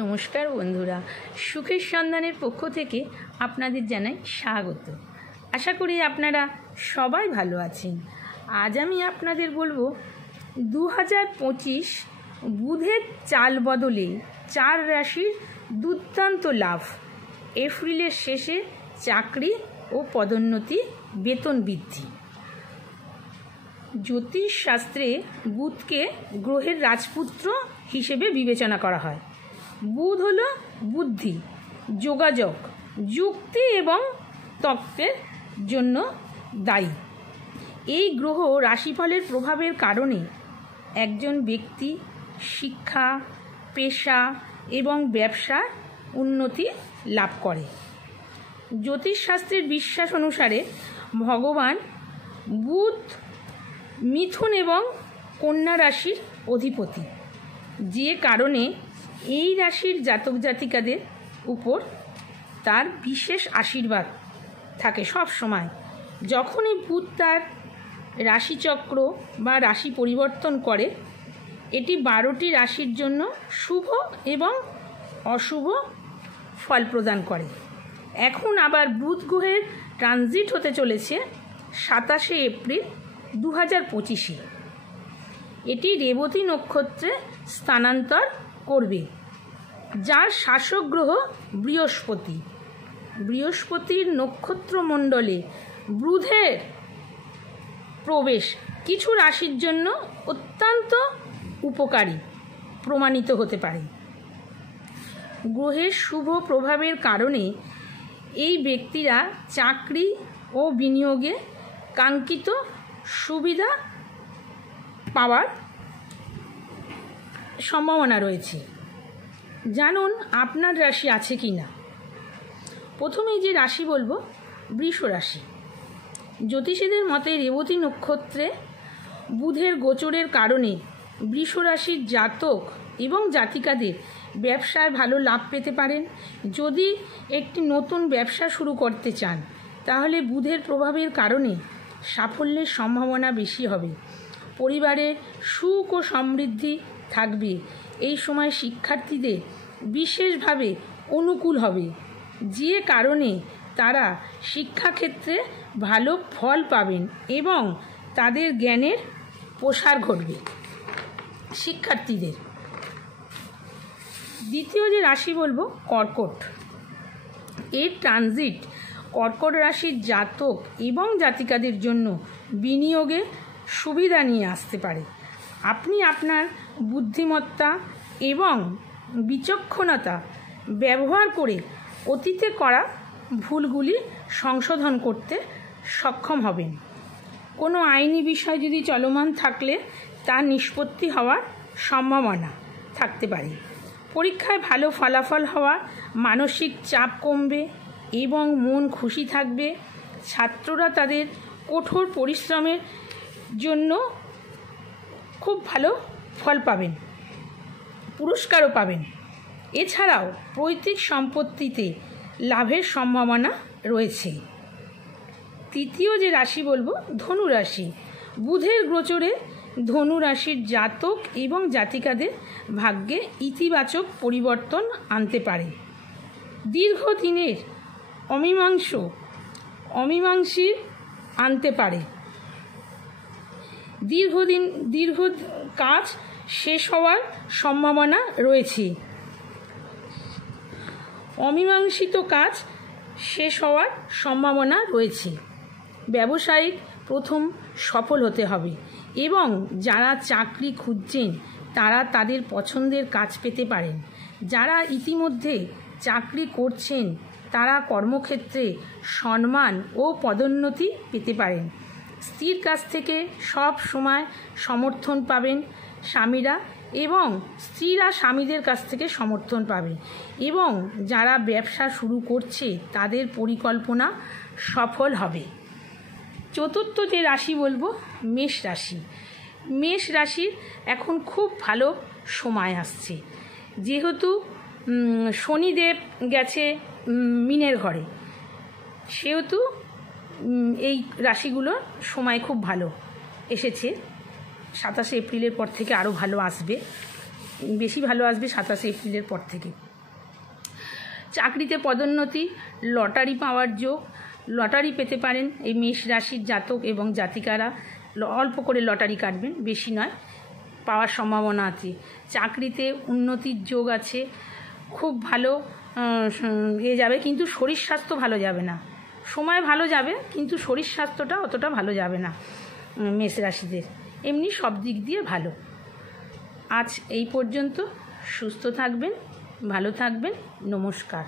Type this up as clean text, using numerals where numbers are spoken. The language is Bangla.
নমস্কার বন্ধুরা, সুখের সন্ধানের পক্ষ থেকে আপনাদের জানাই স্বাগত। আশা করি আপনারা সবাই ভালো আছেন। আজ আমি আপনাদের বলবো 2025 বুধের চাল বদলে 4 রাশির দুর্দান্ত লাভ। এপ্রিলের শেষে চাকরি ও পদোন্নতি, বেতন বৃদ্ধি। জ্যোতিষ শাস্ত্রে বুধকে গ্রহের রাজপুত্র হিসেবে বিবেচনা করা হয়। বুধ হলো বুদ্ধি, যোগাযোগ, যুক্তি এবং তত্ত্বের জন্য দায়ী। এই গ্রহ রাশিফলের প্রভাবের কারণে একজন ব্যক্তি শিক্ষা, পেশা এবং ব্যবসায় উন্নতি লাভ করে। জ্যোতিষশাস্ত্রের বিশ্বাস অনুসারে ভগবান বুধ মিথুন এবং কন্যা রাশির অধিপতি, যে কারণে এই রাশির জাতক জাতিকাদের উপর তার বিশেষ আশীর্বাদ থাকে সব সময়। যখনই বুধ তার রাশিচক্র বা রাশি পরিবর্তন করে, এটি 12টি রাশির জন্য শুভ এবং অশুভ ফল প্রদান করে। এখন আবার বুধ গ্রহের ট্রানজিট হতে চলেছে 27শে এপ্রিল 2025-এ। এটি রেবতী নক্ষত্রে স্থানান্তর করবে, যার শাসক গ্রহ বৃহস্পতি। বৃহস্পতির নক্ষত্রমণ্ডলে বুধের প্রবেশ কিছু রাশির জন্য অত্যন্ত উপকারী প্রমাণিত হতে পারে। গ্রহের শুভ প্রভাবের কারণে এই ব্যক্তিরা চাকরি ও বিনিয়োগে কাঙ্ক্ষিত সুবিধা পাওয়ার সম্ভাবনা রয়েছে। জানুন আপনার রাশি আছে কি না। প্রথমেই যে রাশি বলবো, বৃষ রাশি। জ্যোতিষীদের মতে রেবতী নক্ষত্রে বুধের গোচরের কারণে বৃষ রাশির জাতক এবং জাতিকাদের ব্যবসায় ভালো লাভ পেতে পারেন। যদি একটি নতুন ব্যবসা শুরু করতে চান, তাহলে বুধের প্রভাবের কারণে সাফল্যের সম্ভাবনা বেশি হবে। পরিবারে সুখ ও সমৃদ্ধি থাকবে। এই সময় শিক্ষার্থীদের বিশেষভাবে অনুকূল হবে, যে কারণে তারা শিক্ষাক্ষেত্রে ভালো ফল পাবেন এবং তাদের জ্ঞানের প্রসার ঘটবে। শিক্ষার্থীদের দ্বিতীয় যে রাশি বলবো, কর্কট। এর ট্রানজিট কর্কট রাশির জাতক এবং জাতিকাদের জন্য বিনিয়োগে সুবিধা নিয়ে আসতে পারে। আপনি আপনার বুদ্ধিমত্তা এবং বিচক্ষণতা ব্যবহার করে অতীতে করা ভুলগুলি সংশোধন করতে সক্ষম হবেন। কোনো আইনি বিষয় যদি চলমান থাকলে তা নিষ্পত্তি হওয়ার সম্ভাবনা থাকতে পারে। পরীক্ষায় ভালো ফলাফল হওয়া, মানসিক চাপ কমবে এবং মন খুশি থাকবে। ছাত্ররা তাদের কঠোর পরিশ্রমের জন্য খুব ভালো ফল পাবেন, পুরস্কারও পাবেন। এছাড়াও পৈতৃক সম্পত্তিতে লাভের সম্ভাবনা রয়েছে। তৃতীয় যে রাশি বলবো, ধনু রাশি। বুধের গোচরে ধনু রাশির জাতক এবং জাতিকাদের ভাগ্যে ইতিবাচক পরিবর্তন আনতে পারে। দীর্ঘদিনের অমীমাংসী আনতে পারে। দীর্ঘ কাজ শেষ হওয়ার সম্ভাবনা রয়েছে। অমীমাংসিত কাজ শেষ হওয়ার সম্ভাবনা রয়েছে। ব্যবসায়িক প্রথম সফল হতে হবে এবং যারা চাকরি খুঁজছেন তারা তাদের পছন্দের কাজ পেতে পারেন। যারা ইতিমধ্যে চাকরি করছেন তারা কর্মক্ষেত্রে সম্মান ও পদোন্নতি পেতে পারেন। স্ত্রীর কাছ থেকে সব সময় সমর্থন পাবেন স্বামীরা, এবং স্ত্রীরা স্বামীদের কাছ থেকে সমর্থন পাবে। এবং যারা ব্যবসা শুরু করছে তাদের পরিকল্পনা সফল হবে। চতুর্থ যে রাশি বলবো, মেষ রাশি। মেষ রাশির এখন খুব ভালো সময় আসছে, যেহেতু শনিদেব গেছে মীনের ঘরে, সেহেতু এই রাশিগুলোর সময় খুব ভালো এসেছে। 27শে এপ্রিলের পর থেকে আরও ভালো আসবে। বেশি ভালো আসবে 27 এপ্রিলের পর থেকে। চাকরিতে পদোন্নতি, লটারি পাওয়ার যোগ, লটারি পেতে পারেন এই মেষ রাশির জাতক এবং জাতিকারা। অল্প করে লটারি কাটবেন, বেশি নয়, পাওয়ার সম্ভাবনা আছে। চাকরিতে উন্নতির যোগ আছে, খুব ভালো যাবে, কিন্তু শরীর স্বাস্থ্য ভালো যাবে না। সময় ভালো যাবে, কিন্তু শরীর স্বাস্থ্যটা অতটা ভালো যাবে না মেষ রাশিদের। এমনি সব দিক দিয়ে ভালো। আজ এই পর্যন্ত। সুস্থ থাকবেন, ভালো থাকবেন, নমস্কার।